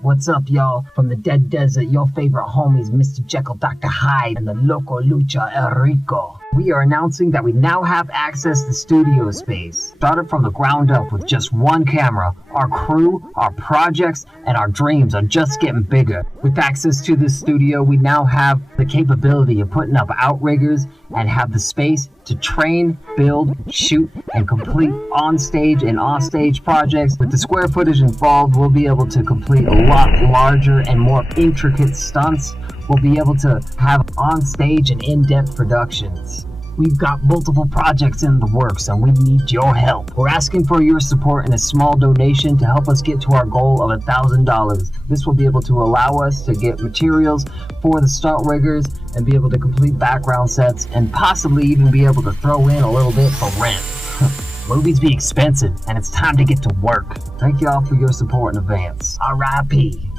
What's up, y'all? From the Dead Desert, your favorite homies, Mr. Jekyll, Dr. Hyde, and the Loco Lucha El Rico. We are announcing that we now have access to studio space. Started from the ground up with just one camera. Our crew, our projects, and our dreams are just getting bigger. With access to this studio, we now have the capability of putting up outriggers and have the space to train, build, shoot, and complete on-stage and off-stage projects. With the square footage involved, we'll be able to complete a lot larger and more intricate stunts. We'll be able to have on-stage and in-depth productions. We've got multiple projects in the works and we need your help. We're asking for your support and a small donation to help us get to our goal of $1,000. This will be able to allow us to get materials for the stunt riggers and be able to complete background sets and possibly even be able to throw in a little bit for rent. Movies be expensive and it's time to get to work. Thank y'all for your support in advance. R.I.P.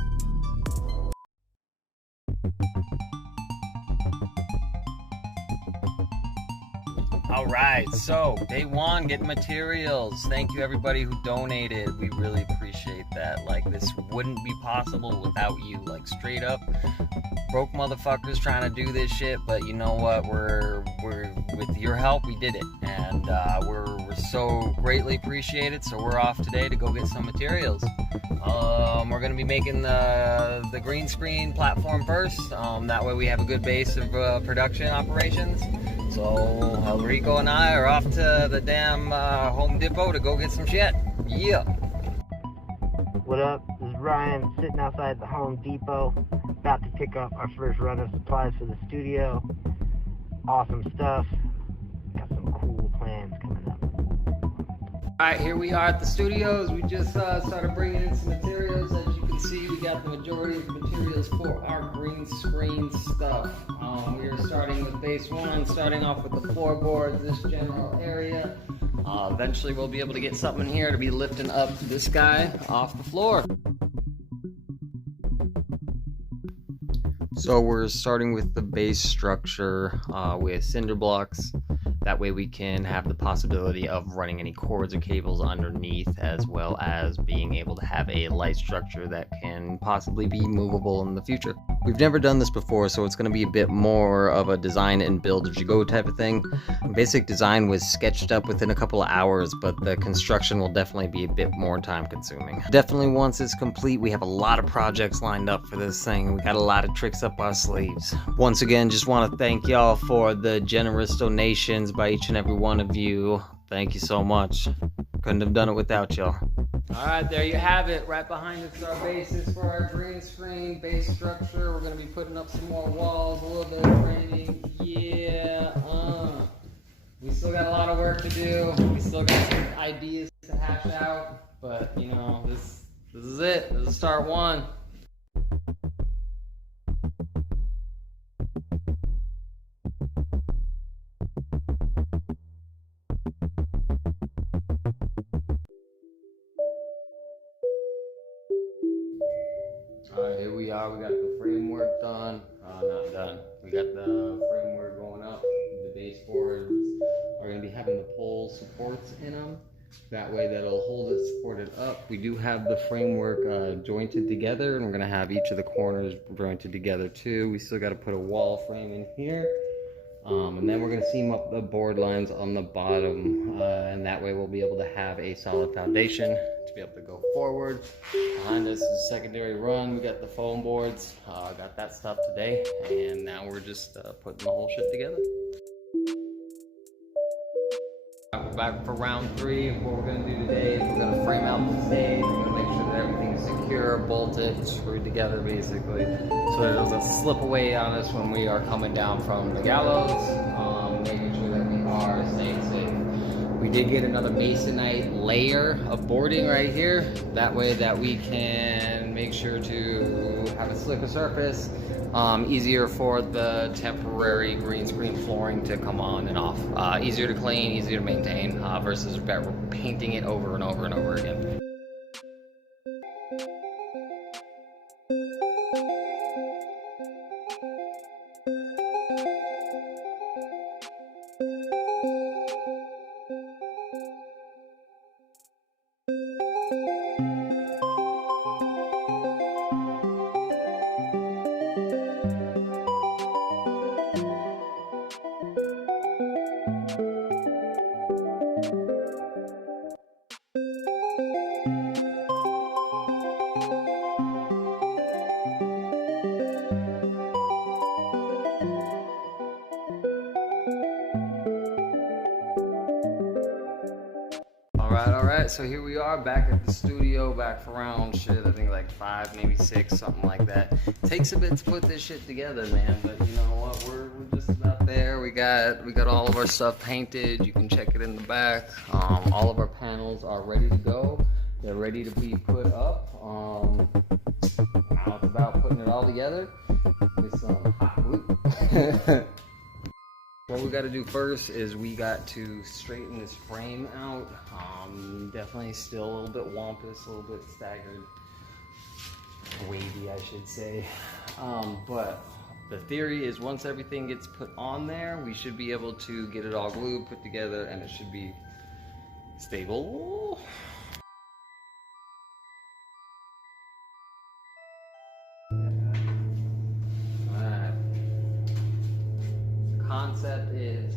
All right, so day one, getting materials. Thank you everybody who donated. We really appreciate that. Like, this wouldn't be possible without you. Like, straight up, broke motherfuckers trying to do this shit. But you know what? We're with your help, we did it, and we're so greatly appreciated. So we're off today to go get some materials. We're gonna be making the green screen platform first. That way we have a good base of production operations. So El Rico and I are off to the damn Home Depot to go get some shit. Yeah. What up? This is Ryan sitting outside the Home Depot, about to pick up our first run of supplies for the studio. Awesome stuff. Got some cool plans coming up. Alright, here we are at the studios. We just started bringing in some materials. As you can see, we got the majority of the materials for our green screen stuff. We are starting with base one, starting off with the floorboards, this general area. Eventually we'll be able to get something in here to be lifting up this guy off the floor. So we're starting with the base structure with cinder blocks. That way we can have the possibility of running any cords or cables underneath, as well as being able to have a light structure that can possibly be movable in the future. We've never done this before, so it's going to be a bit more of a design and build as you go type of thing. Basic design was sketched up within a couple of hours, but the construction will definitely be a bit more time consuming. Definitely once it's complete, we have a lot of projects lined up for this thing. We got a lot of tricks up our sleeves. Once again, just want to thank y'all for the generous donations by each and every one of you. Thank you so much. Couldn't have done it without y'all. Alright, there you have it. Right behind us is our basis for our green screen base structure. We're going to be putting up some more walls, a little bit of framing. Yeah, we still got a lot of work to do. We still got some ideas to hash out. But, you know, this is it. This is start one. Alright, here we are. We got the framework done. Not done. We got the framework going up. The baseboards are going to be having the pole supports in them. That way that'll hold it supported up. We do have the framework jointed together, and we're going to have each of the corners jointed together too. We still got to put a wall frame in here. And then we're going to seam up the board lines on the bottom, and that way we'll be able to have a solid foundation to be able to go forward. Behind us is secondary run. We got the foam boards, got that stuff today, and now we're just putting the whole shit together. We're back for round three. What we're going to do today is we're going to frame out the stage. We're going to make sure that everything's secure, bolted, screwed together basically, so that it doesn't slip away on us when we are coming down from the gallows, making sure that we are staying safe. We did get another masonite layer of boarding right here. That way that we can make sure to have a slicker surface. Easier for the temporary green screen flooring to come on and off. Easier to clean, easier to maintain, versus painting it over and over and over again. Alright, so here we are back at the studio, back for around shit, I think like 5, maybe 6, something like that. Takes a bit to put this shit together, man, but you know what, we're just about there. We got all of our stuff painted. You can check it in the back. All of our panels are ready to go. They're ready to be put up. Now it's about putting it all together with some hot glue. What we got to do first is we got to straighten this frame out. Definitely still a little bit wampus, a little bit staggered, wavy I should say. But the theory is once everything gets put on there, we should be able to get it all glued, put together, and it should be stable. Concept is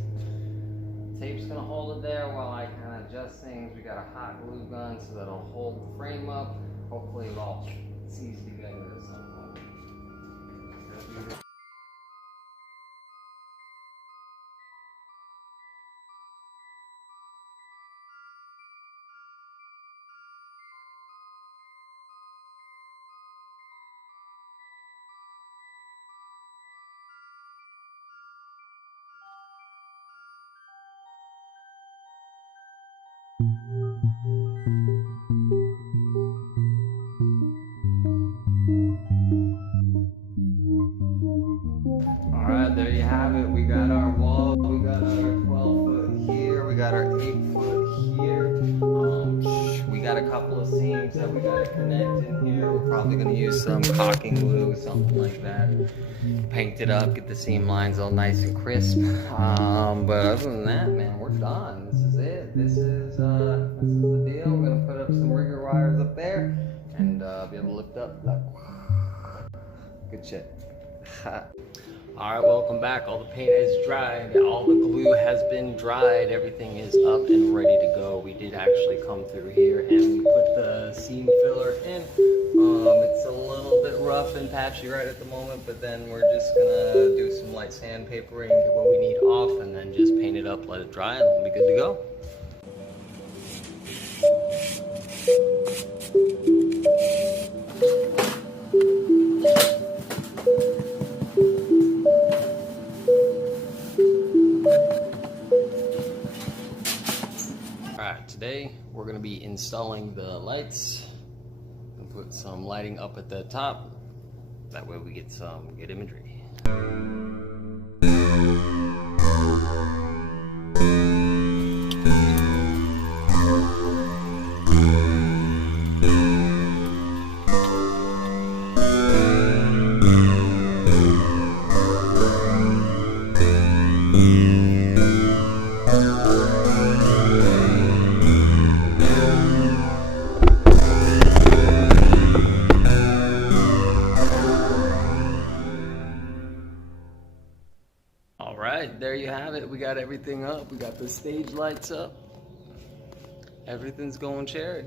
tape's gonna hold it there while I kind of adjust things. We got a hot glue gun so that'll hold the frame up. Hopefully it all sees together at some point. Alright, there you have it. We got our wall, we got our 12-foot here, we got our 8-foot here. We got a couple of seams that we got to connect in here. We're probably going to use some caulking glue, something like that. Paint it up, get the seam lines all nice and crisp. But other than that, man, we're done. This is it. This is the deal. We're going to put up some rigger wires up there and be able to lift up. Good shit. Alright, welcome back. All the paint is dried, all the glue has been dried, everything is up and ready to go. We did actually come through here and we put the seam filler in. It's a little bit rough and patchy right at the moment, but then we're just gonna do some light sandpapering, get what we need off, and then just paint it up, let it dry, and we'll be good to go. Today we're going to be installing the lights and put some lighting up at the top. That way we get some good imagery. Alright, there you have it. We got everything up. We got the stage lights up. Everything's going cherry.